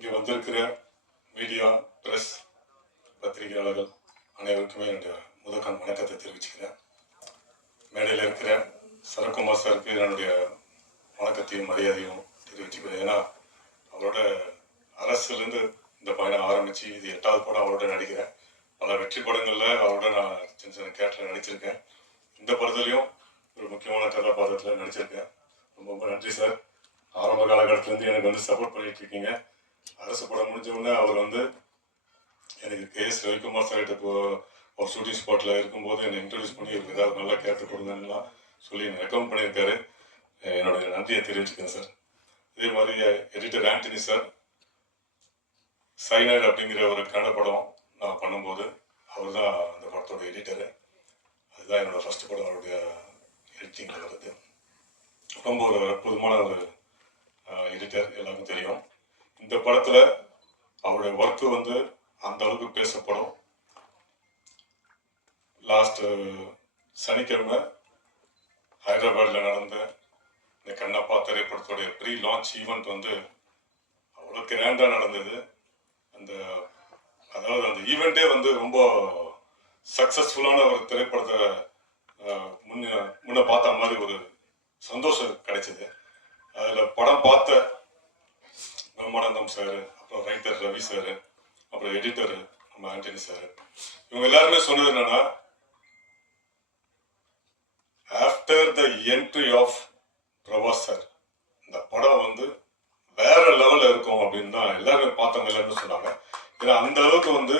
இங்கே வந்திருக்கிற media press பத்திரிகையாளர்கள் அனைவருக்குமே என்னுடைய முதற்கண் வணக்கத்தை தெரிவிச்சுக்கிறேன். மேடையில் இருக்கிற சரத்குமார் சாருக்கு என்னுடைய வணக்கத்தையும் மரியாதையும் தெரிவிச்சுக்கிறேன். ஏன்னா அவரோட அரசுலேருந்து இந்த பயணம் ஆரம்பித்து இது எட்டாவது படம் அவரோட நடிக்கிறேன் பல வெற்றி படங்களில் அவரோட நான் சின்ன சின்ன கேரக்டர் நடிச்சிருக்கேன். இந்த படத்துலையும் ஒரு முக்கியமான கதாபாத்திரத்தில் நடிச்சிருக்கேன். ரொம்ப ரொம்ப நன்றி சார். ஆரம்ப காலகட்டத்திலேருந்து எனக்கு வந்து சப்போர்ட் பண்ணிட்டு இருக்கீங்க. அரசு படம் முடிஞ்ச உடனே அவர் வந்து எனக்கு கே எஸ் ரவிக்குமார் சார்கிட்ட இப்போ ஒரு ஷூட்டிங் ஸ்பாட்டில் இருக்கும்போது என்னை இன்ட்ரடியூஸ் பண்ணி இவருக்கு ஏதாவது நல்லா கேட்டு கொடுங்கலாம் சொல்லி என்னை ரெக்கமெண்ட் பண்ணியிருக்காரு. என்னுடைய நன்றியை தெரிவிச்சுக்கேன் சார் இதே மாதிரி எடிட்டர் ஆண்டனி சார் சைனாய்டு அப்படிங்கிற ஒரு கன்னட படம் நான் பண்ணும்போது அவர் தான் அந்த படத்தோட எடிட்டரு அதுதான் என்னோடய ஃபஸ்ட் படம் அவருடைய எடிட்டிங்கில் வருது. ரொம்ப ஒரு அற்புதமான ஒரு எடிட்டர் எல்லாருக்கும் தெரியும். இந்த படத்தில் அவருடைய ஒர்க்கு வந்து அந்த அளவுக்கு பேசப்படும். லாஸ்ட் சனிக்கிழமை ஹைதராபாத்தில் நடந்த இந்த கண்ணப்பா திரைப்படத்துடைய ப்ரீ லான்ச் ஈவெண்ட் வந்து அவ்வளோ கிராண்டாக நடந்தது. அந்த அதாவது அந்த ஈவெண்ட்டே வந்து ரொம்ப சக்ஸஸ்ஃபுல்லான ஒரு திரைப்படத்தை முன்ன முன்ன பார்த்த மாதிரி ஒரு சந்தோஷம் கிடைச்சது. அதில் படம் பார்த்த பிரம்மானந்தம் சார் அப்புறம் ரைட்டர் ரவி சார் அப்புறம் எடிட்டர் நம்ம ஆண்டனி சார். இவங்க எல்லாருமே சொன்னது என்னன்னா after the entry of Prabhas sir இந்த படம் வந்து வேற லெவல்ல இருக்கும் அப்படின்னு தான் எல்லாருமே பார்த்தவங்க எல்லாருமே சொன்னாங்க. ஏன்னா அந்த அளவுக்கு வந்து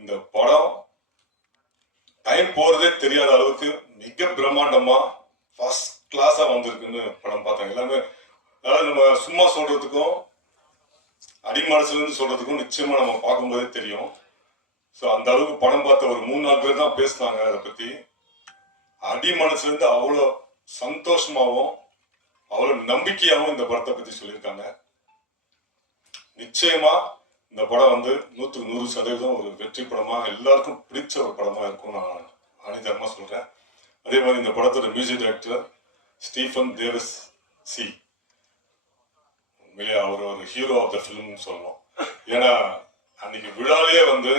இந்த படம் டைம் போறதே தெரியாத அளவுக்கு மிக பிரம்மாண்டமா ஃபர்ஸ்ட் கிளாஸா வந்திருக்குன்னு படம் பார்த்தாங்க எல்லாமே அதாவது நம்ம சும்மா சொல்றதுக்கும் அடிமனசுல சொல்கிறதுக்கும் சொல்றதுக்கும் நிச்சயமா நம்ம பார்க்கும்போதே தெரியும். ஸோ அந்த அளவுக்கு படம் பார்த்த ஒரு மூணு நாலு பேர் தான் பேசினாங்க அதை பத்தி. அடி அவ்வளோ சந்தோஷமாகவும் அவ்வளோ நம்பிக்கையாகவும் இந்த படத்தை பத்தி சொல்லியிருக்காங்க. நிச்சயமா இந்த படம் வந்து நூற்றுக்கு நூறு சதவீதம் ஒரு வெற்றி படமா எல்லாருக்கும் பிடிச்ச ஒரு படமா இருக்கும் நான் ஆணிதரமா சொல்றேன். அதே மாதிரி இந்த படத்தோட மியூசிக் டைரக்டர் ஸ்டீஃபன் தேவஸ் சி. உண்மையிலே அவர் ஒரு ஹீரோ ஆஃப் த ஃபிலிம்னு சொல்லணும் ஏன்னா அன்னைக்கு விழாலேயே வந்து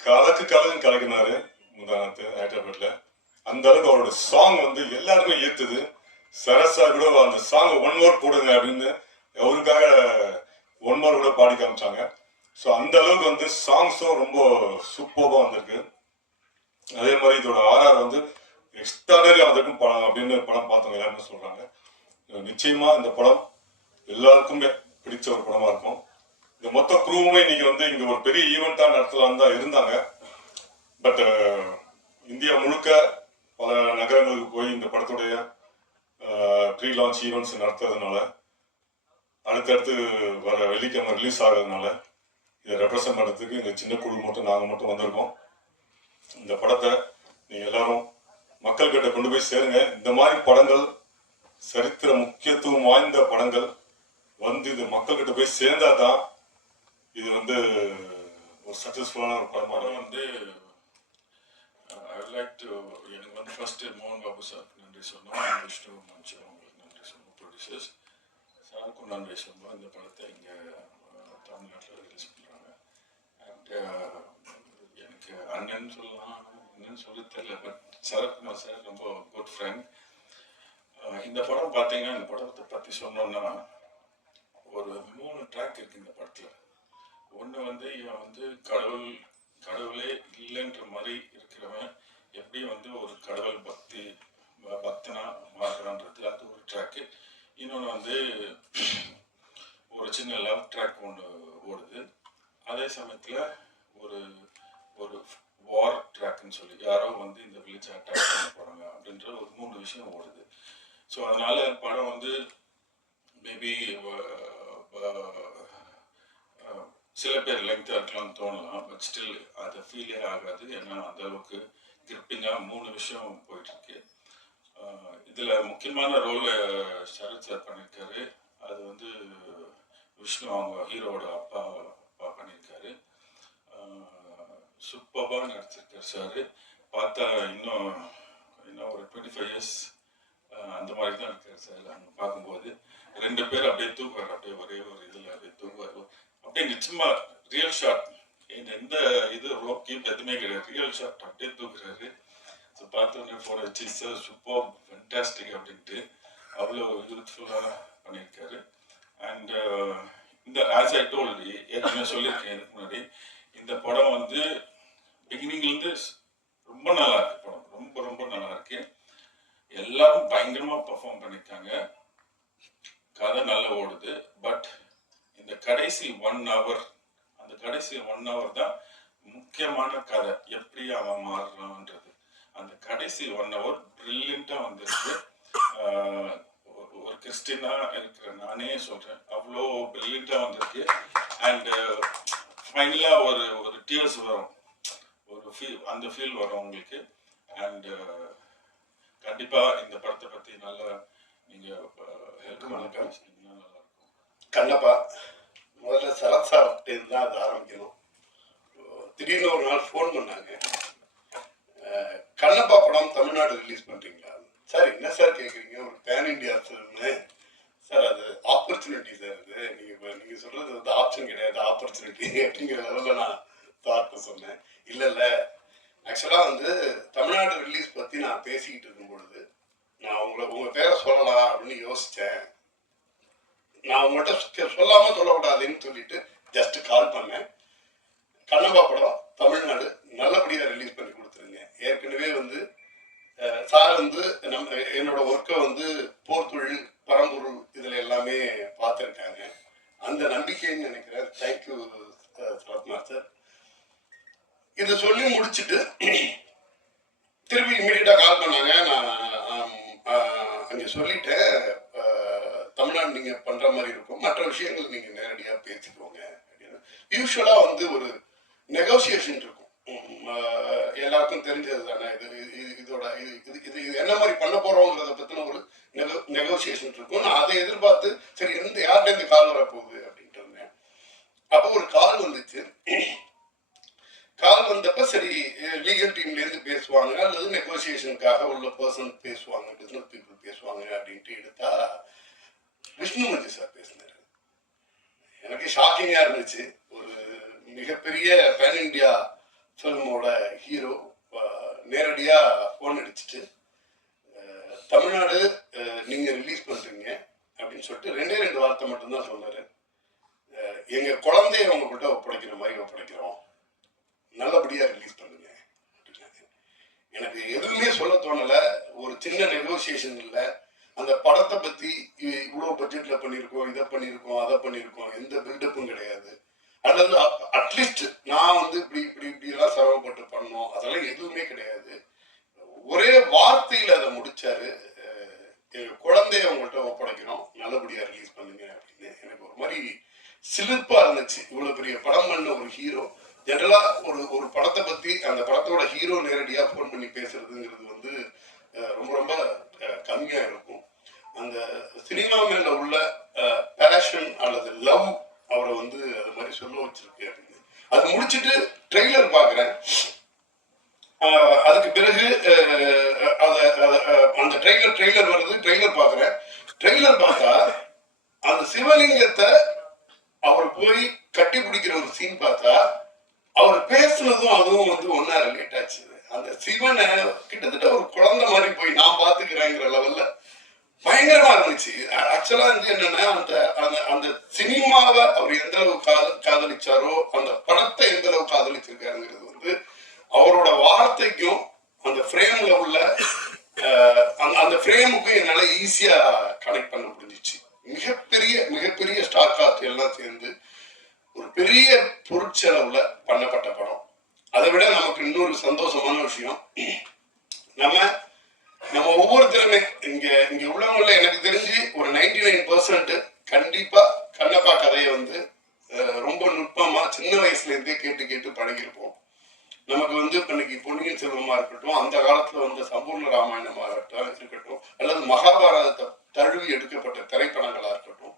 கலக்கு கலக்கு கலக்குனாரு முந்தானத்து ஹைதராபாத்ல அந்த அளவுக்கு அவரோட சாங் வந்து எல்லாருமே ஈர்த்தது. சரசா கூட அந்த சாங் ஒன் மோர் போடுங்க அப்படின்னு அவருக்காக ஒன் மோர் கூட பாடி காமிச்சாங்க. ஸோ அந்த அளவுக்கு வந்து சாங்ஸும் ரொம்ப சூப்பராக வந்திருக்கு. அதே மாதிரி இதோட ஆர்ஆர் வந்து எக்ஸ்ட்ராடனரி வந்திருக்கும் படம் அப்படின்னு படம் பார்த்தவங்க எல்லாருமே சொல்றாங்க. நிச்சயமா இந்த படம் எல்லாருக்குமே பிடிச்ச ஒரு படமா இருக்கும். இந்த மொத்த குரூவுமே இன்னைக்கு வந்து இங்க ஒரு பெரிய ஈவெண்டா நடத்தலாம் தான் இருந்தாங்க. பட் uh, இந்தியா முழுக்க பல நகரங்களுக்கு போய் இந்த படத்துடைய ப்ரீ லான்ச் ஈவெண்ட்ஸ் நடத்துறதுனால அடுத்தடுத்து வர வெள்ளிக்கிழமை ரிலீஸ் ஆகிறதுனால இதை ரெப்ரசன்ட் பண்ணுறதுக்கு இந்த சின்ன குழு மட்டும் நாங்கள் மட்டும் வந்திருக்கோம். இந்த படத்தை நீங்கள் எல்லாரும் மக்கள்கிட்ட கொண்டு போய் சேருங்க. இந்த மாதிரி படங்கள் சரித்திர முக்கியத்துவம் வாய்ந்த படங்கள் வந்து இது மக்கள்கிட்ட போய் சேர்ந்தா தான் இது வந்து ஒரு சக்சஸ்ஃபுல்லான ஒரு படமாக வந்து ஐ லைக் டு எனக்கு வந்து ஃபர்ஸ்ட் மோகன் பாபு சார் நன்றி சொன்னோம். விஷ்ணு மஞ்சு அவங்களுக்கு நன்றி சொன்னோம் ப்ரொடியூசர்ஸ் சாருக்கும் நன்றி சொன்னோம். இந்த படத்தை இங்கே தமிழ்நாட்டில் ரிலீஸ் பண்ணுறாங்க அண்ட் எனக்கு அண்ணன் சொல்லலாம் என்னன்னு சொல்ல தெரியல பட் சரத்குமார் சார் ரொம்ப குட் ஃப்ரெண்ட் இந்த படம் பார்த்தீங்கன்னா இந்த படத்தை பற்றி சொன்னோன்னா ஒரு மூணு ட்ராக் இருக்கு இந்த படத்தில். ஒன்று வந்து இவன் வந்து கடவுள் கடவுளே இல்லைன்ற மாதிரி இருக்கிறவன் எப்படி வந்து ஒரு கடவுள் பக்தி பக்தனா மாறுறான்றது அது ஒரு ட்ராக்கு இன்னொன்று வந்து ஒரு சின்ன லவ் ட்ராக் ஒன்று ஓடுது. அதே சமயத்தில் ஒரு ஒரு வார் ட்ராக்னு சொல்லி யாரோ வந்து இந்த வில்லேஜ் அட்டாக் பண்ண போகிறாங்க அப்படின்ற ஒரு மூணு விஷயம் ஓடுது. ஸோ அதனால படம் வந்து மேபி uh, uh, uh, சில பேர் லெங்க்தாக இருக்கலாம்னு தோணலாம் பட் ஸ்டில் அது ஃபீலே ஆகாது. ஏன்னா அந்த அளவுக்கு கிரிப்பிங்காக மூணு விஷயம் போயிட்டுருக்கு. இதில் முக்கியமான ரோல் சரத் சார் பண்ணியிருக்காரு. அது வந்து விஷ்ணு அவங்க ஹீரோவோட அப்பா அப்பா பண்ணியிருக்காரு. சூப்பராக நடிச்சிருக்காரு சார் பார்த்தா இன்னும் இன்னும் ஒரு டுவெண்ட்டி ஃபைவ் இயர்ஸ் அந்த மாதிரி தான் இருக்காரு சார் அங்கே பார்க்கும்போது. ரெண்டு பேர் அப்படியே தூக்குவார் அப்படியே ஒரே ஒரு இதில் அப்படியே தூக்குவார் அப்படியே நிச்சயமா ரியல் ஷாட் எந்த இது ரோப் கீப் எதுவுமே கிடையாது. ரியல் ஷாட் அப்படியே தூக்குறாரு ஸோ பார்த்தோன்னே ஃபோன் வச்சு சார் சூப்பர் ஃபென்டாஸ்டிக் அப்படின்ட்டு அவ்வளோ யூத்ஃபுல்லாக பண்ணியிருக்காரு. அண்ட் இந்த ஆஸ் ஐ டோல்டு ஏற்கனவே சொல்லியிருக்கேன் இதுக்கு முன்னாடி. இந்த படம் வந்து பிகினிங்லேருந்து ரொம்ப நல்லா இருக்கு படம். ரொம்ப ரொம்ப நல்லா இருக்கு. எல்லாரும் பயங்கரமா பெர்ஃபார்ம் பண்ணிருக்காங்க கதை நல்லா ஓடுது. பட் இந்த கடைசி ஒன் ஹவர் அந்த கடைசி ஒன் ஹவர் தான் முக்கியமான கதை. எப்படி அவன் மாறுறான்றது. அந்த கடைசி ஒன் ஹவர் பிரில்லியண்ட்டாக வந்திருக்கு. ஒரு- கிறிஸ்டினா இருக்கிற நானே சொல்றேன். அவ்வளோ பிரில்லியண்ட்டாக வந்திருக்கு. அண்ட் ஃபைனலாக ஒரு ஒரு டியர்ஸ் வரும். ஒரு ஃபீல் அந்த ஃபீல் வரும் உங்களுக்கு. அண்ட் கண்டிப்பா இந்த படத்தை பத்தி நல்லா நீங்க ஹெல்ப் பண்ண பேசினீங்கன்னா நல்லா இருக்கும் கண்ணப்பா முதல்ல சரத் சாப்பிட்டு தான் அது ஆரம்பிக்கணும். திடீர்னு ஒரு நாள் ஃபோன் பண்ணாங்க. கண்ணப்பா படம் தமிழ்நாடு ரிலீஸ் பண்றீங்களா? சார் என்ன சார் கேட்குறீங்க ஒரு பேன் இண்டியா ஃபிலிம்னு சார் அது ஆப்பர்ச்சுனிட்டி சார் இது நீங்க இப்ப நீங்க சொல்றது வந்து ஆப்ஷன் கிடையாது. ஆப்பர்ச்சுனிட்டி அப்படிங்கிற லெவலில் நான் தாட்டு சொன்னேன். இல்ல இல்ல. ஆக்சுவலா வந்து தமிழ்நாடு ரிலீஸ் பத்தி நான் பேசிக்கிட்டு இருக்கும் உங்களை உங்க பேரை சொல்லலாம் அப்படின்னு யோசிச்சேன் நான் உங்கள்கிட்ட சொல்லாமல் சொல்லாம சொல்லக்கூடாதுன்னு சொல்லிட்டு ஜஸ்ட் கால் பண்ணேன் கண்ணம்பா படம் தமிழ்நாடு நல்லபடியா ரிலீஸ் பண்ணி கொடுத்துருங்க ஏற்கனவே வந்து சார் வந்து நம்ம என்னோட ஒர்க்கை வந்து போர்த்தொழில் பரம்பொருள் இதுல எல்லாமே பார்த்துருக்காங்க அந்த நம்பிக்கைன்னு நினைக்கிறேன் தேங்க்யூ சரத்குமார் சார் இதை சொல்லி முடிச்சுட்டு திருப்பி இமீடியட்டா கால் பண்ணாங்க நான் அங்க சொல்லிட்டேன் தமிழ்நாடு நீங்க பண்ற மாதிரி இருக்கும். மற்ற விஷயங்கள் நீங்க நேரடியா பேசிக்கோங்க அப்படின்னு. யூஸ்வலா வந்து ஒரு நெகோசியேஷன் இருக்கும். எல்லாருக்கும் தெரிஞ்சது தானே? இது இது- இதோட இது இது இது இது என்ன மாதிரி பண்ண போறோங்கிறத பத்தின ஒரு நெகோ நெகோசியேஷன் இருக்கும். நான் அதை எதிர்பார்த்து சரி எந்த யார்கிட்ட இந்த கால் வரப்போகுது அப்படின்ட்டு இருந்தேன். அப்போ ஒரு கால் வந்துச்சு. கால் வந்தப்ப சரி லீகல் டீம்ல இருந்து பேசுவாங்க அல்லது நெகோசியேஷனுக்காக உள்ள பர்சன் பேசுவாங்க பிசினஸ் பீப்புள் பேசுவாங்க அப்படின்ட்டு எடுத்தா விஷ்ணு சார் பேசினாரு. எனக்கு ஷாக்கிங்கா இருந்துச்சு. ஒரு மிகப்பெரிய பேன் இந்தியா ஃபிலிமோட ஹீரோ நேரடியா ஃபோன் அடிச்சுட்டு தமிழ்நாடு நீங்க ரிலீஸ் பண்றீங்க அப்படின்னு சொல்லிட்டு ரெண்டே ரெண்டு வார்த்தை மட்டும்தான் சொன்னாரு. எங்க குழந்தைய உங்ககிட்ட ஒப்படைக்கிற மாதிரி ஒப்படைக்கிறோம். நல்லபடியா ரிலீஸ் பண்ணுங்க. எனக்கு எதுவுமே சொல்ல தோணல. ஒரு சின்ன நெகோசியேஷன் இல்ல. அந்த படத்தை பத்தி இவ்வளவு பட்ஜெட்ல பண்ணியிருக்கோம் இதை பண்ணியிருக்கோம் அதை பண்ணியிருக்கோம் எந்த பில்டப்பும் கிடையாது. அதாவது அட்லீஸ்ட் நான் வந்து இப்படி இப்படி இப்படி எல்லாம் சிரமப்பட்டு பண்ணோம். அதெல்லாம் எதுவுமே கிடையாது. ஒரே வார்த்தையில அதை முடிச்சாரு எங்க குழந்தைய உங்கள்கிட்ட ஒப்படைக்கிறோம். நல்லபடியா ரிலீஸ் பண்ணுங்க அப்படின்னு. எனக்கு ஒரு மாதிரி சிலிர்ப்பா இருந்துச்சு. இவ்வளவு பெரிய படம் பண்ண ஒரு ஹீரோ ஜெனரலா ஒரு ஒரு படத்தை பத்தி அந்த படத்தோட ஹீரோ நேரடியா ஃபோன் பண்ணி பேசுறதுங்கிறது வந்து அஹ், ரொம்ப ரொம்ப கம்மியா இருக்கும். அந்த சினிமா மேல உள்ள பேஷன் அல்லது லவ் அவரை வந்து அது மாதிரி சொல்ல வச்சிருக்கு அப்படின்னு. அது முடிச்சிட்டு ட்ரெய்லர் பாக்குறேன். ஆஹ் அதுக்கு பிறகு ஆஹ் அத- அத- ஆஹ் அந்த ட்ரெய்லர் ட்ரெய்லர் வருது ட்ரெய்லர் பாக்குறேன் ட்ரெய்லர் பார்த்தா அந்த சிவலிங்கத்தை அவர் போய் கட்டி பிடிக்கிற ஒரு சீன் பார்த்தா அவர் பேசுனதும் அதுவும் வந்து ஒன்னா ரிலேட் ஆச்சு சிவனை கிட்டத்தட்ட ஒரு குழந்தை மாதிரி போய் நான் பாத்துக்கிறேங்கிற லெவல்ல பயங்கரமா இருந்துச்சு. ஆக்சுவலா வந்து என்னன்னா அந்த அந்த அந்த சினிமாவை அவர் எந்த அளவு காதலிச்சாரோ அந்த படத்தை எந்த அளவு காதலிச்சிருக்காருங்கிறது வந்து அவரோட வார்த்தைக்கும் அந்த ஃப்ரேம்ல உள்ள அஹ், அந்த அந்த ஃப்ரேமுக்கும் என்னால ஈஸியா கனெக்ட் பண்ண முடிஞ்சிச்சு. மிகப்பெரிய மிகப்பெரிய ஸ்டார் காஸ்ட் எல்லாம் சேர்ந்து ஒரு பெரிய பொருட்செலவுல பண்ணப்பட்ட படம். அதை விட நமக்கு இன்னொரு சந்தோஷமான விஷயம். நம்ம நம்ம ஒவ்வொருத்தருமே இங்க இங்க உள்ளவங்கள எனக்கு தெரிஞ்சு ஒரு 99% நைன் பர்சன்ட் கண்டிப்பா கண்ணப்பா கதையை வந்து ரொம்ப நுட்பமா சின்ன வயசுல இருந்தே கேட்டு கேட்டு பழகிருப்போம் நமக்கு வந்து இன்னைக்கு பொன்னியின் செல்வமா இருக்கட்டும் அந்த காலத்துல வந்த சம்பூர்ண ராமாயணமா இருக்கட்டும் இருக்கட்டும் அல்லது மகாபாரதத்தை தழுவி எடுக்கப்பட்ட திரைப்படங்களா இருக்கட்டும்.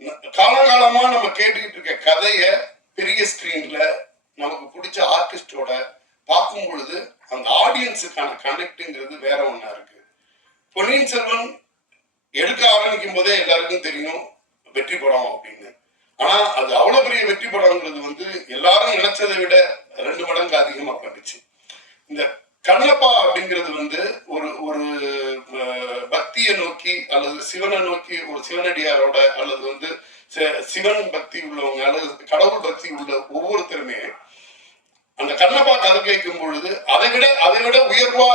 காலங்காலமா காலகாலமா நம்ம கேட்டுக்கிட்டு இருக்க கதைய பெரிய ஸ்கிரீன்ல நமக்கு பிடிச்ச ஆர்டிஸ்டோட பார்க்கும் பொழுது அந்த ஆடியன்ஸுக்கான கனெக்டுங்கிறது வேற ஒண்ணா இருக்கு. பொன்னியின் செல்வன் எடுக்க ஆரம்பிக்கும் போதே எல்லாருக்கும் தெரியும் வெற்றி படம் அப்படின்னு. ஆனா அது அவ்வளவு பெரிய வெற்றி படம்ங்கிறது வந்து எல்லாரும் நினைச்சதை விட ரெண்டு மடங்கு அதிகமா பண்ணுச்சு இந்த கண்ணப்பா அப்படிங்கிறது வந்து ஒரு ஒரு பக்தியை நோக்கி அல்லது சிவனை நோக்கி ஒரு சிவனடியாரோட அல்லது வந்து சிவன் பக்தி உள்ளவங்க அல்லது கடவுள் பக்தி உள்ள ஒவ்வொருத்தருமே அந்த கண்ணப்பா கதை கேட்கும் பொழுது அதை விட அதை விட உயர்வா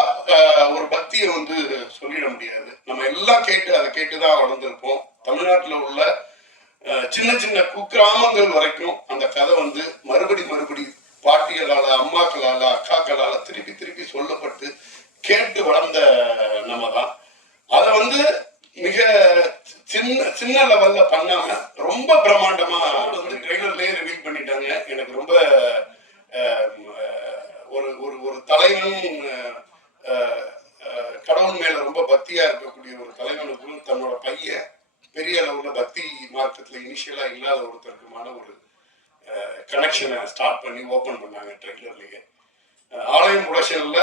ஒரு பக்தியை வந்து சொல்லிட முடியாது. நம்ம எல்லாம் கேட்டு அதை கேட்டுதான் வளர்ந்துருப்போம். தமிழ்நாட்டில் உள்ள சின்ன சின்ன குக்கிராமங்கள் வரைக்கும் அந்த கதை வந்து மறுபடி மறுபடி பாட்டிகளால அம்மாக்களால அக்காக்களால திருப்பி திருப்பி சொல்லப்பட்டு கேட்டு வளர்ந்த நம்ம தான் அதை வந்து மிக சின்ன சின்ன லெவல்ல பண்ணாம ரொம்ப பிரம்மாண்டமா வந்து ட்ரெய்லர்லயே ரிவீல் பண்ணிட்டாங்க எனக்கு ரொம்ப அஹ், ஒரு ஒரு ஒரு தலைவன் அஹ், அஹ், கடவுள் மேல ரொம்ப பக்தியா இருக்கக்கூடிய ஒரு தலைவனுக்கும் தன்னோட பையன் பெரிய அளவுல பக்தி மார்க்கத்துல இனிஷியலா இல்லாத ஒருத்தருக்குமான ஒரு கனெக்ஷனை ஸ்டார்ட் பண்ணி ஓப்பன் பண்ணாங்க ட்ரெய்லர்லேயே ஆலயம் ப்ரொடக்ஷன்ல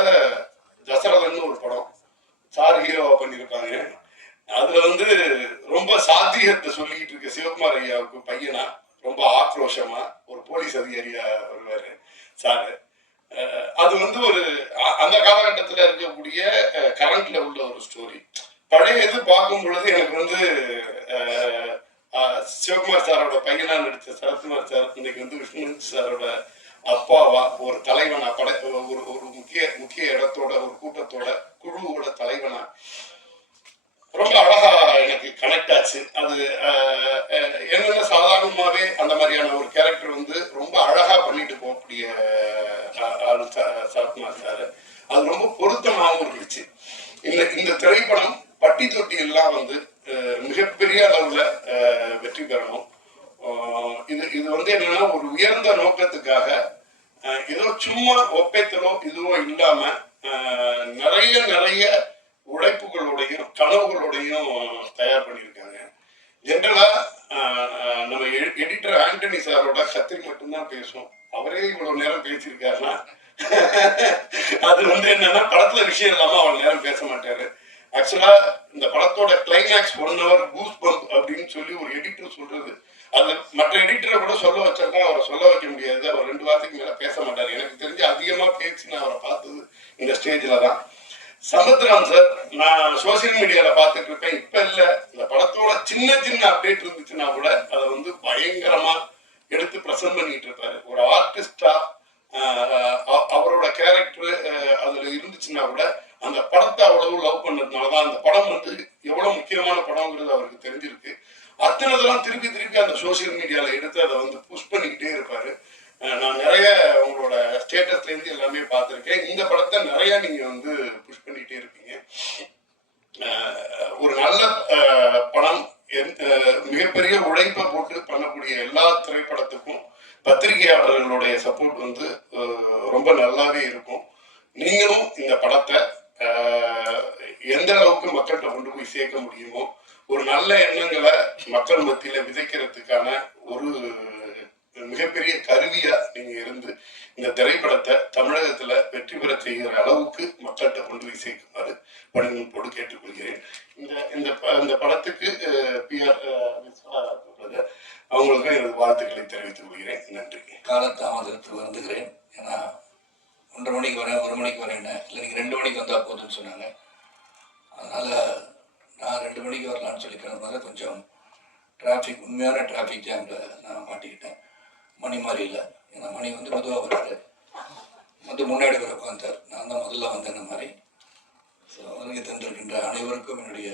தசரதன்னு ஒரு படம் சார் ஹீரோவாக பண்ணியிருப்பாங்க அதுல வந்து ரொம்ப சாத்தியத்தை சொல்லிக்கிட்டு இருக்க சிவகுமார் ஐயாவுக்கு பையனா ரொம்ப ஆக்ரோஷமா ஒரு போலீஸ் அதிகாரியா வருவாரு சாரு அது வந்து ஒரு அந்த காலகட்டத்துல இருக்கக்கூடிய கரண்ட்ல உள்ள ஒரு ஸ்டோரி பழைய இது பார்க்கும் பொழுது எனக்கு வந்து சிவகுமார் சாரோட பையனா நடித்த சரத்குமார் சார் இன்னைக்கு வந்து விஷ்ணு சாரோட அப்பாவா ஒரு தலைவனா பட ஒரு ஒரு முக்கிய முக்கிய இடத்தோட ஒரு கூட்டத்தோட குழுவோட தலைவனா. ரொம்ப அழகா எனக்கு கனெக்ட் ஆச்சு. அது என்னென்ன சாதாரணமாவே அந்த மாதிரியான ஒரு கேரக்டர் வந்து ரொம்ப அழகா பண்ணிட்டு போகக்கூடிய ஆளு சரத்குமார் சார். அது ரொம்ப பொருத்தமாகவும் இருந்துச்சு. இந்த இந்த திரைப்படம் பட்டி தொட்டி எல்லாம் வந்து மிகப்பெரிய அளவுல வெற்றி பெறணும். இது இது வந்து என்னன்னா ஒரு உயர்ந்த நோக்கத்துக்காக ஏதோ சும்மா ஒப்பேத்தலோ இதுவோ இல்லாம நிறைய நிறைய உழைப்புகளோடையும் கனவுகளோடையும் தயார் பண்ணியிருக்காங்க. ஜென்ரலா நம்ம எடிட்டர் ஆண்டனி சாரோட கத்திரி மட்டும்தான் பேசுவோம். அவரே இவ்வளவு நேரம் பேசியிருக்காருன்னா அது வந்து என்னன்னா படத்துல விஷயம் இல்லாம அவர் நேரம் பேச மாட்டாரு. ஆக்சுவலா இந்த படத்தோட climax one hour goose bump அப்படின்னு சொல்லி ஒரு எடிட்டர் சொல்றது. அது மற்ற எடிட்டரை கூட சொல்ல வச்சிருக்கோம் அவரை சொல்ல வைக்க முடியாது. அவர் ரெண்டு வாரத்துக்கு மேல பேச மாட்டார். எனக்கு தெரிஞ்சு அதிகமா பேசி நான் அவரை பார்த்தது இந்த ஸ்டேஜ்ல தான். சமுத்திரம் சார் நான் சோசியல் மீடியால பார்த்துட்டு இருப்பேன். இப்ப இல்ல. இந்த படத்தோட சின்ன சின்ன அப்டேட் இருந்துச்சுன்னா கூட அதை வந்து பயங்கரமா எடுத்து ப்ரெசென்ட் பண்ணிட்டு இருப்பாரு. ஒரு ஆர்டிஸ்டா அவரோட கேரக்டர் அதுல இருந்துச்சுன்னா கூட அந்த படத்தை அவ்வளவு லவ் பண்ணதுனாலதான் அந்த படம் வந்து எவ்வளவு முக்கியமான படம்ங்கிறது அவருக்கு தெரிஞ்சிருக்கு. அத்தனதெல்லாம் திருப்பி திருப்பி அந்த சோசியல் மீடியால எடுத்து அதை வந்து புஷ் பண்ணிக்கிட்டே இருப்பாரு. நான் நிறைய உங்களோட ஸ்டேட்டஸ்ல இருந்து எல்லாமே பார்த்துருக்கேன். இந்த படத்தை நிறைய நீங்க வந்து புஷ் பண்ணிட்டே இருப்பீங்க. ஒரு நல்ல படம் மிகப்பெரிய உழைப்பை போட்டு பண்ணக்கூடிய எல்லா திரைப்படத்துக்கும் பத்திரிகையாளர்களுடைய சப்போர்ட் வந்து ரொம்ப நல்லாவே இருக்கும். நீங்களும் இந்த படத்தை எந்த அளவுக்கு மக்கள்கிட்ட கொண்டு போய் சேர்க்க முடியுமோ ஒரு நல்ல எண்ணங்களை மக்கள் மத்தியில விதைக்கிறதுக்கான ஒரு மிகப்பெரிய கருவியா நீங்க இருந்து இந்த திரைப்படத்தை தமிழகத்துல வெற்றி பெற செய்கிற அளவுக்கு மக்கள்கிட்ட கொண்டு போய் சேர்க்குமாறு பணிமுன்போடு கேட்டுக்கொள்கிறேன். இந்த இந்த ப- இந்த படத்துக்கு பிஆர் அவங்களுக்கும் எனது வாழ்த்துக்களை தெரிவித்துக் கொள்கிறேன். நன்றி. காலதாமதத்துக்கு வருந்துகிறேன். ஏன்னா ஒன்றரை மணிக்கு வரேன் ஒரு மணிக்கு வரேன்னு. இல்லை நீங்கள் ரெண்டு மணிக்கு வந்தால் போதும்னு சொன்னாங்க. அதனால் நான் ரெண்டு மணிக்கு வரலான்னு சொல்லி கிளம்புனால கொஞ்சம் டிராஃபிக் உண்மையான டிராஃபிக் ஜாமில் நான் மாட்டிக்கிட்டேன். மணி மாதிரி இல்லை. ஏன்னா மணி வந்து மெதுவாக வராது. வந்து முன்னாடி வர உட்காந்தார் நான் தான் முதல்ல வந்தேன் இந்த மாதிரி. ஸோ வருகை தந்திருக்கின்ற அனைவருக்கும் என்னுடைய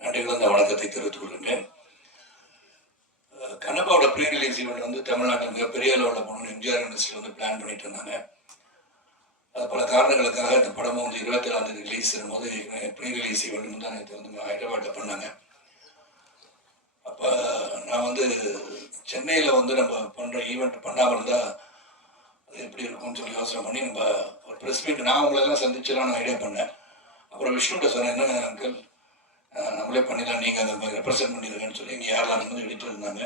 நன்றி கலந்த வணக்கத்தை தெரிவித்துக் கொள்கின்றேன். கண்ணப்பாவோட ப்ரீ ரிலீஸ் ஈவெண்ட் வந்து தமிழ்நாட்டில் மிகப்பெரிய அளவில் போகணும்னு எம்ஜிஆர் யூனிவர்சிட்டி வந்து பிளான் பண்ணிட்டு இருந்தாங்க. பல காரணங்களுக்காக இந்த படமும் வந்து இருபத்தேழாம் தேதி ரிலீஸ் போது ப்ரீ ரிலீஸ் ஈவெண்ட் தான் நேற்று வந்து ஹைதராபாத்தில் பண்ணாங்க. அப்போ நான் வந்து சென்னையில் வந்து நம்ம பண்ணுற ஈவெண்ட் பண்ணாமல் இருந்தால் அது எப்படி இருக்கும்னு சொல்லி யோசனை பண்ணி நம்ம ஒரு ப்ரெஸ் மீட் நான் உங்களெல்லாம் சந்திச்சலாம் நான் ஐடியா பண்ணேன். அப்புறம் விஷ்ணுகிட்ட சொன்னேன் என்ன அங்கிள் நம்மளே பண்ணிடலாம் நீங்கள் அதை ரெப்ரசென்ட் பண்ணிடுங்கன்னு சொல்லி இங்கே யாரெல்லாம் வந்து எடிட்டர் இருந்தாங்க?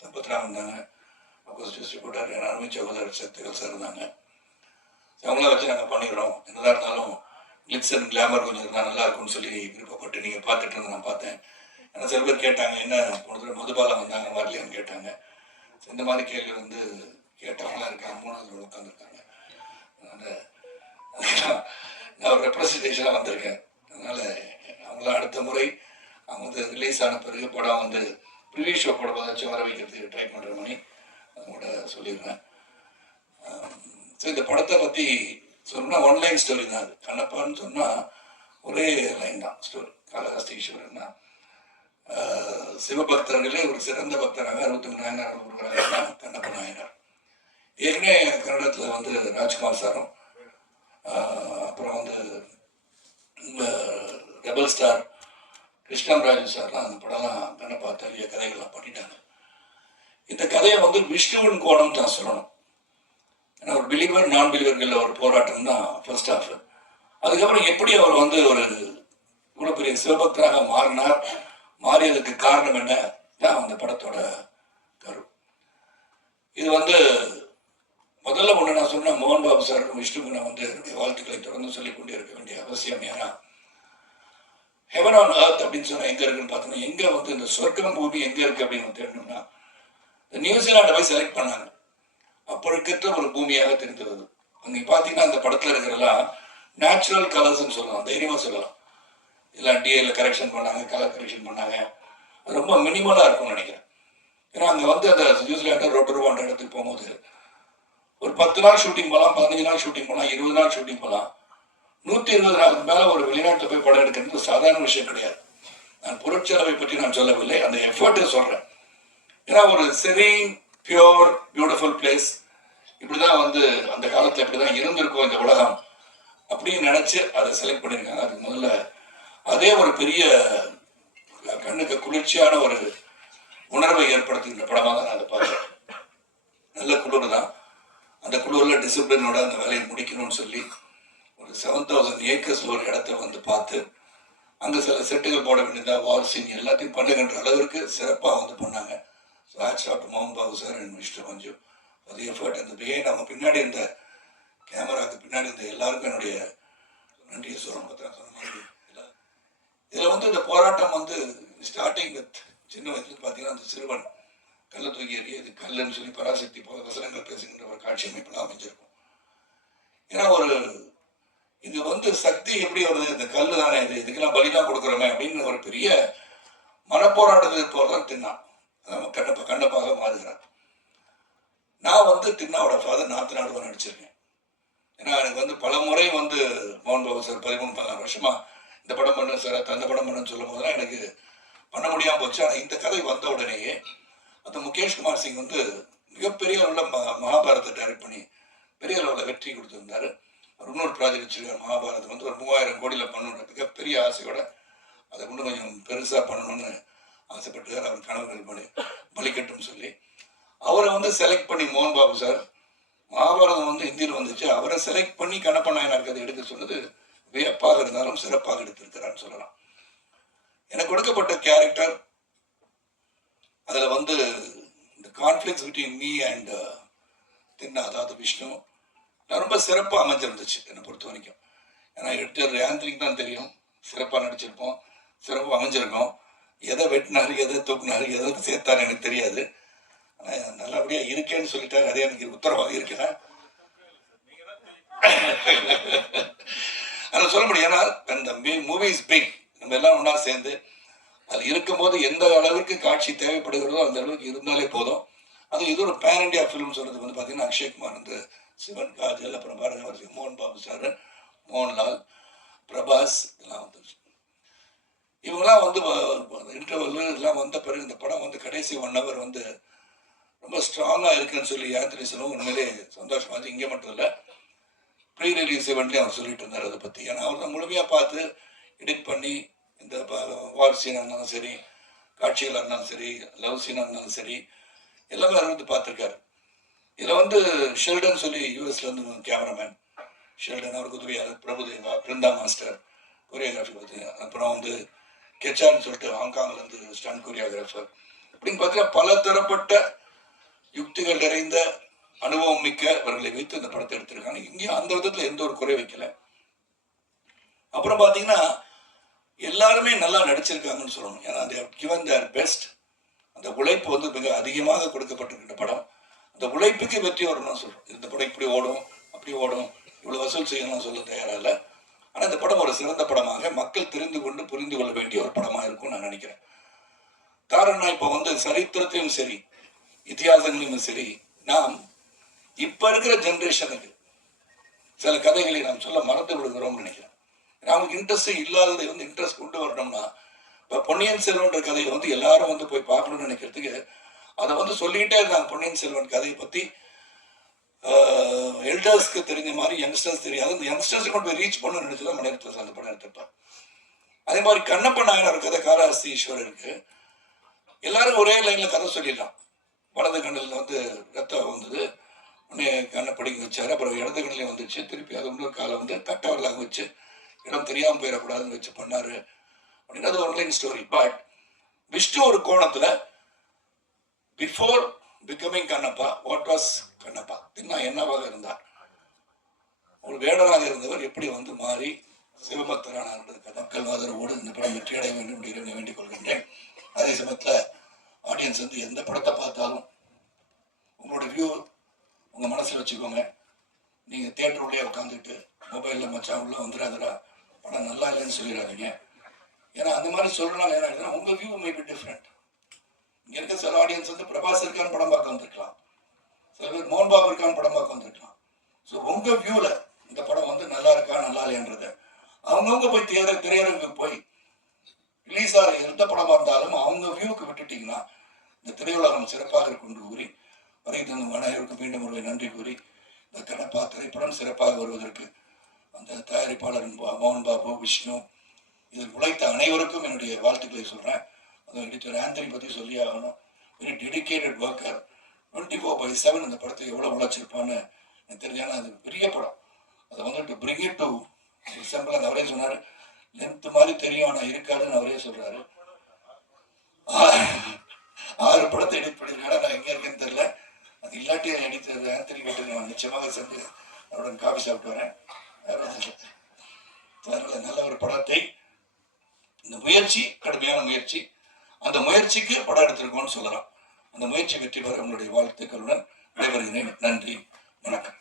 சம்பத்ராம் இருந்தாங்க. அப்போ டிஸ்ட்ரிபியூட்டர் அருமை சகோதரர் சக்திகள் சார் இருந்தாங்க. So அவங்கள வச்சு நாங்கள் பண்ணிடுறோம். என்னதாக இருந்தாலும் கிளிக்ஸ் அண்ட் கிளாமர் கொஞ்சம் இருந்தால் நல்லா இருக்கும்னு சொல்லி விருப்பப்பட்டு நீங்கள் பார்த்துட்டு இருந்து நான் பார்த்தேன். ஏன்னா சில பேர் கேட்டாங்க என்ன போன தடவை மதுபாலம் வந்தாங்க வரலையான்னு கேட்டாங்க. இந்த மாதிரி கேள்வி வந்து கேட்டவங்களாம் இருக்காங்க மூணாவது உட்காந்துருக்காங்க அதனால் நான் ஒரு ரெப்ரஸன்டேஷனாக வந்திருக்கேன். அதனால் அவங்களாம் அடுத்த முறை அவங்க வந்து ரிலீஸ் ஆன பிறகு படம் வந்து ப்ரிவியூ ஷோ படம் ஏதாச்சும் வர வைக்கிறதுக்கு ட்ரை பண்ணுற மாதிரி கூட சொல்லிடுறேன். ஸோ இந்த படத்தை பற்றி சொன்னா ஒன் லைன் ஸ்டோரி தான் அது. கண்ணப்பான்னு சொன்னால் ஒரே லைன் தான் ஸ்டோரி காளஹஸ்தி சிவபக்தர்களே ஒரு சிறந்த பக்தராக அறுபத்தி மூணு நாயனார் கொடுக்குறாங்க கண்ணப்ப நாயனார். ஏற்கனவே கன்னடத்தில் வந்து ராஜ்குமார் சாரும் அப்புறம் வந்து இந்த ரெபல் ஸ்டார் கிருஷ்ணராஜு சார்லாம் அந்த படம்லாம் கண்ணப்பா தள்ளிய கதைகள்லாம் பண்ணிட்டாங்க. இந்த கதையை வந்து விஷ்ணுவின் கோணம் தான் சொல்லணும். ஏன்னா ஒரு பிலீவர் நான் பிலீவர்கள் ஒரு போராட்டம் தான் ஃபர்ஸ்ட் ஆஃப் அதுக்கப்புறம் எப்படி அவர் வந்து ஒரு இவ்வளோ பெரிய சிவபக்தராக மாறினார் மாறியதுக்கு காரணம் என்ன? தான் அந்த படத்தோட கரு இது வந்து முதல்ல ஒன்று நான் சொன்ன மோகன் பாபு சார் விஷ்ணுக்கு நான் வந்து என்னுடைய வாழ்த்துக்களை தொடர்ந்து சொல்லிக் கொண்டே இருக்க வேண்டிய அவசியம் ஏன்னா ஹெவன் ஆன் அர்த் அப்படின்னு சொன்னால் எங்கே இருக்குன்னு பார்த்தோம்னா எங்கே வந்து இந்த சொர்க்கம் பூமி எங்கே இருக்குது அப்படின்னு தேடணும்னா இந்த நியூசிலாண்டை போய் செலக்ட் பண்ணாங்க. அப்பழுக்கற்ற ஒரு பூமியாக தெரிந்தது. அங்க பார்த்தீங்கன்னா அந்த படத்துல இருக்கிறதெல்லாம் நேச்சுரல் கலர்ஸ்னு சொல்லலாம் தைரியமா சொல்லலாம். இல்லை டிஏல கரெக்ஷன் பண்ணாங்க கலர் கரெக்ஷன் பண்ணாங்க. அது ரொம்ப மினிமலாக இருக்கும்னு நினைக்கிறேன். ஏன்னா அங்கே வந்து அந்த நியூசிலாண்டு ரோட்டருவான்ற இடத்துக்கு போகும்போது ஒரு பத்து நாள் ஷூட்டிங் போகலாம் பதினஞ்சு நாள் ஷூட்டிங் போகலாம் இருபது நாள் ஷூட்டிங் போகலாம் நூற்றி இருபது நாளுக்கு மேலே ஒரு வெளிநாட்டில் போய் படம் எடுக்கிறது சாதாரண விஷயம் கிடையாது. நான் பொருட்செலவை பற்றி நான் சொல்லவில்லை. அந்த எஃபர்ட்டை சொல்கிறேன் ஏன்னா ஒரு செரீன் பியோர் பியூட்டிஃபுல் பிளேஸ் இப்படிதான் வந்து அந்த காலத்துல இப்படிதான் இருந்திருக்கும் இந்த உலகம். அப்படின்னு நினைச்சு அதை செலக்ட் பண்ணியிருக்காங்க அதுக்கு முதல்ல அதே ஒரு பெரிய கண்ணுக்கு குளிர்ச்சியான ஒரு உணர்வை ஏற்படுத்துகின்ற படமாக தான் நான் அதை பார்க்குறேன் நல்ல குளிர் தான். அந்த குளிரில் டிசிப்ளினோட அந்த வேலையை முடிக்கணும்னு சொல்லி ஒரு செவன் தௌசண்ட் ஏக்கர்ஸ் ஒரு இடத்த வந்து பார்த்து அங்கே சில செட்டுகள் போட வேண்டியதாக வார் சீன் எல்லாத்தையும் பண்ணுகின்ற அளவிற்கு சிறப்பாக வந்து பண்ணாங்க. ஸோ ஹேட்ஸ் ஆஃப் மோகன் Babu sir and mister Manchu அது எஃபர்ட் அந்த பிஏ நம்ம பின்னாடி இந்த கேமராவுக்கு பின்னாடி இந்த எல்லாருக்கும் என்னுடைய நன்றியை சொல்லணும் பார்த்தா சொன்ன மாதிரி இல்லை இதில் வந்து இந்த போராட்டம் வந்து ஸ்டார்டிங் வித் சின்ன வயசுல பார்த்தீங்கன்னா அந்த சிறுவன் கல்லை தூக்கி எறிய இது கல்லுன்னு சொல்லி பராசக்தி போல வசனங்கள் பேசுகின்ற ஒரு காட்சி அமைப்பெல்லாம் அமைஞ்சிருக்கும். ஏன்னா ஒரு இது வந்து சக்தி எப்படி வருது? இந்த கல் தானே இது இதுக்கெல்லாம் பலிதான் கொடுக்குறோமே அப்படின்னு ஒரு பெரிய மனப்போராட்டத்துக்கு போகிறதான் தின்னான். நம்ம கண்டப்பாக மாறுகிறார் நான் வந்து தின்னாவோட ஃபாதர் நாத்து நாடுவன் நடிச்சிருக்கேன். ஏன்னா எனக்கு வந்து பல முறை வந்து மோகன் பாபு சார் பதிமூணு பதினாறு வருஷமா இந்த படம் பண்ணு சார் அந்த படம் பண்ணுன்னு சொல்லும் போதெல்லாம் எனக்கு பண்ண முடியாமல் போச்சு. ஆனால் இந்த கதை வந்த உடனேயே அந்த முகேஷ் குமார் சிங் வந்து மிகப்பெரிய அளவில் மகா மகாபாரத்தை டைரக்ட் பண்ணி பெரிய அளவில் வெற்றி கொடுத்துருந்தாரு. அவர் இன்னொரு ப்ராஜெக்ட் வச்சிருக்கார் மகாபாரதம். வந்து ஒரு மூவாயிரம் கோடியில் பண்ணணுன்ற மிகப்பெரிய ஆசையோட அதை கொண்டு கொஞ்சம் பெருசாக பண்ணணும்னு ஆசைப்பட்டுக்கார் அவர் கனவுகள் பலி பலிக்கட்டும் சொல்லி அவரை வந்து செலக்ட் பண்ணி மோகன் பாபு சார் மகாபாரதம் வந்து ஹிந்தியில் வந்துச்சு. அவரை செலக்ட் பண்ணி கண்ணப்ப நாயனார் கதை எடுக்க சொன்னது வியப்பாக இருந்தாலும் சிறப்பாக எடுத்திருக்கிறான்னு சொல்லலாம். எனக்கு கொடுக்கப்பட்ட கேரக்டர் அதில் வந்து இந்த கான்ஃப்ளிக்ஸ் பிட்வீன் மீ அண்ட் தின்னா அதாவது விஷ்ணு நான் ரொம்ப சிறப்பாக அமைஞ்சிருந்துச்சு என்னை பொறுத்த வரைக்கும். ஏன்னா எடிட்டர் ஆந்தனிக்கு தான் தெரியும். சிறப்பாக நடிச்சிருப்போம். சிறப்பாக அமைஞ்சிருக்கோம். எதை வெட்டினாரு எதை தூக்குனாரு எதை சேர்த்தாரு எனக்கு தெரியாது. ஆனால் நல்லபடியாக இருக்கேன்னு சொல்லிட்டாரு. அதே எனக்கு உத்தரவாக இருக்கிறேன் அதை சொல்ல முடியும். ஏன்னா அந்த மூவி இஸ் பிக் நம்ம எல்லாம் ஒன்றா சேர்ந்து அது இருக்கும்போது எந்த அளவிற்கு காட்சி தேவைப்படுகிறதோ அந்த அளவுக்கு இருந்தாலே போதும். அது இது ஒரு பேன் இண்டியா ஃபிலிம் சொல்றது வந்து பார்த்தீங்கன்னா அக்ஷய்குமார் வந்து சிவன் காஜல் அப்புறம் பாரதி மோகன் பாபு சார் மோகன்லால் பிரபாஸ் இதெல்லாம் வந்து இவங்கெல்லாம் வந்து இன்டர்வல் இதெல்லாம் வந்த பிறகு இந்த படம் வந்து கடைசி ஒன் ஹவர் வந்து ரொம்ப ஸ்ட்ராங்காக இருக்குன்னு சொல்லி ஆந்தனி சொல்லவும் உண்மையிலே சந்தோஷமா இருக்கு இங்கே மட்டும் இல்லை. ப்ரீ ரிலீஸ் இவெண்ட்லேயும் அவர் சொல்லிட்டு இருந்தார் அதை பற்றி ஏன்னா அவர் தான் முழுமையாக பார்த்து எடிட் பண்ணி இந்த வார் சீனாக இருந்தாலும் சரி காட்சிகளாக இருந்தாலும் சரி லவ் சீனாக இருந்தாலும் சரி எல்லாமே அவர் வந்து பார்த்துருக்காரு. இதில் வந்து ஷெல்டன் சொல்லி யூஎஸ்ல இருந்து கேமராமேன் ஷெல்டன் அவருக்கு உதவியாளர். பிரபுதேவா பிருந்தா மாஸ்டர் கொரியோகிராஃபி பற்றி அப்புறம் வந்து கெச்சான்னு சொல்லிட்டு ஹாங்காங்ல இருந்து ஸ்டன் கொரியோகிராஃபர். அப்படின்னு பார்த்தீங்கன்னா பல தரப்பட்ட யுக்திகள் நிறைந்த அனுபவம் மிக்க இவர்களை வைத்து இந்த படத்தை எடுத்திருக்காங்க. இங்கேயும் அந்த விதத்தில் எந்த ஒரு குறை வைக்கல. அப்புறம் பார்த்தீங்கன்னா எல்லாருமே நல்லா நடிச்சிருக்காங்கன்னு சொல்லணும். ஏன்னா அந்த கிவன் தேர் பெஸ்ட் அந்த உழைப்பு வந்து மிக அதிகமாக கொடுக்கப்பட்டிருக்கின்ற படம். அந்த உழைப்புக்கு வெற்றி வரணும்னு சொல்றோம் இந்த படம் இப்படி ஓடும் அப்படி ஓடும் இவ்வளோ வசூல் செய்யணும்னு சொல்ல தயாராக இல்லை. ஆனால் இந்த படம் ஒரு சிறந்த படமாக மக்கள் தெரிந்து கொண்டு புரிந்து கொள்ள வேண்டிய ஒரு படமா இருக்கும்னு நான் நினைக்கிறேன். காரணம் இப்போ வந்து சரித்திரத்திலும் சரி இதிகாசங்களிலும் சரி நாம் இப்ப இருக்கிற ஜென்ரேஷனுக்கு சில கதைகளை நாம் சொல்ல மறந்து விடுகிறோம்னு நினைக்கிறேன். நமக்கு இன்ட்ரெஸ்ட் இல்லாததை வந்து இன்ட்ரெஸ்ட் கொண்டு வரணும்னா இப்போ பொன்னியின் செல்வன்ற கதையை வந்து எல்லாரும் வந்து போய் பார்க்கணும்னு நினைக்கிறதுக்கு அதை வந்து சொல்லிக்கிட்டே இருந்தாங்க பொன்னியின் செல்வன் கதையை பற்றி எல்டர்ஸ்க்கு தெரிஞ்ச மாதிரி யங்ஸ்டர்ஸ் தெரியாது. அந்த யங்ஸ்டர்ஸ் கொண்டு போய் ரீச் பண்ணணும்னு நினைச்சு தான் மணிரத்னம் அந்த படம் எடுத்திருப்பார் அதே மாதிரி கண்ணப்ப நாயனார் கதை காராஸ்தி ஈஸ்வரருக்கு. எல்லாரும் ஒரே லைன்ல கதை சொல்லிடலாம். வலது கண்ணில் வந்து ரத்தம் வந்தது. உடனே கண்ணை படிக்க வச்சாரு. அப்புறம் இடது கண்ணிலே வந்துச்சு. திருப்பி அது இன்னொரு காலை வந்து கட்டவரலாக வச்சு இடம் தெரியாமல் போயிடக்கூடாதுன்னு வச்சு பண்ணாரு. அப்படின்னு அது ஒரு லைன் ஸ்டோரி பட் விஷ்ணு ஒரு கோணத்தில் before becoming Kannappa. What was Kannappa? Thinna என்னவாக இருந்தார்? ஒரு வேடராக இருந்தவர் எப்படி வந்து மாறி சிவபக்தரானார் மக்கள் ஆதரவோடு இந்த படம் வெற்றி அடைய வேண்டும் என்று இறைவனை வேண்டிக் கொள்கின்றேன். அதே சமயத்தில் ஆடியன்ஸ் வந்து எந்த படத்தை பார்த்தாலும் உங்களோட வியூ உங்கள் மனசில் வச்சுக்கோங்க. நீங்கள் தியேட்டர் உள்ளே உட்காந்துட்டு மொபைலில் மச்சான் உள்ள வந்துடாதடா படம் நல்லா இல்லைன்னு சொல்லிடாதீங்க. ஏன்னா அந்த மாதிரி சொல்லலாம் என்ன உங்கள் வியூ மே பி டிஃப்ரெண்ட் இங்க இருக்க சில ஆடியன்ஸ் வந்து பிரபாஸ் இருக்கான்னு படம் பார்க்க வந்திருக்கலாம். சில பேர் மோகன் பாபு இருக்கான்னு படம் பார்க்க வந்திருக்கலாம். ஸோ உங்க வியூல இந்த படம் வந்து நல்லா இருக்கா நல்லா இல்லையன்றத. அவங்கவுங்க போய் திரையர திரையரங்குக்கு போய் ரிலீஸ் ஆகிற எந்த படமா இருந்தாலும் அவங்க வியூக்கு விட்டுட்டீங்கன்னா இந்த திரையுலகம் சிறப்பாக இருக்கும் கூறி வரை தந்த அனைவருக்கும் மீண்டும் ஒரு நன்றி கூறி இந்த கடப்பா திரைப்படம் சிறப்பாக வருவதற்கு அந்த தயாரிப்பாளர் மோகன் பாபு விஷ்ணு இதில் உழைத்த அனைவருக்கும் என்னுடைய வாழ்த்துக்களை சொல்றேன். அதுவும் எடிட்டர் ஆந்தனி பத்தி சொல்லி ஆகணும். Very dedicated worker twenty four by seven அந்த படத்தை எவ்வளவு உழைச்சிருப்பான்னு எனக்கு தெரிஞ்சாலும் அது பெரிய படம். அதை வந்துட்டு பிரிங் இட் டு சிம்பிள் அது அவரே சொன்னார். லென்த் மாதிரி தெரியும் ஆனால் இருக்காதுன்னு அவரே சொல்றாரு. ஆறு படத்தை எடிட் பண்ணிருக்காரு நான் எங்க இருக்கேன்னு தெரியல. அது இல்லாட்டி எடிட்டர் ஆந்தனி வீட்டுக்கு நான் நிச்சயமாக சென்று அவருடன் காஃபி சாப்பிட்டு வரேன். வேற நல்ல ஒரு படத்தை. இந்த முயற்சி கடுமையான முயற்சி. அந்த முயற்சிக்கு படம் எடுத்திருக்கோம்னு சொல்லலாம். அந்த முயற்சி வெற்றி பெற உங்களுடைய வாழ்த்துக்களுடன் விடைபெறுகிறேன். நன்றி. வணக்கம்.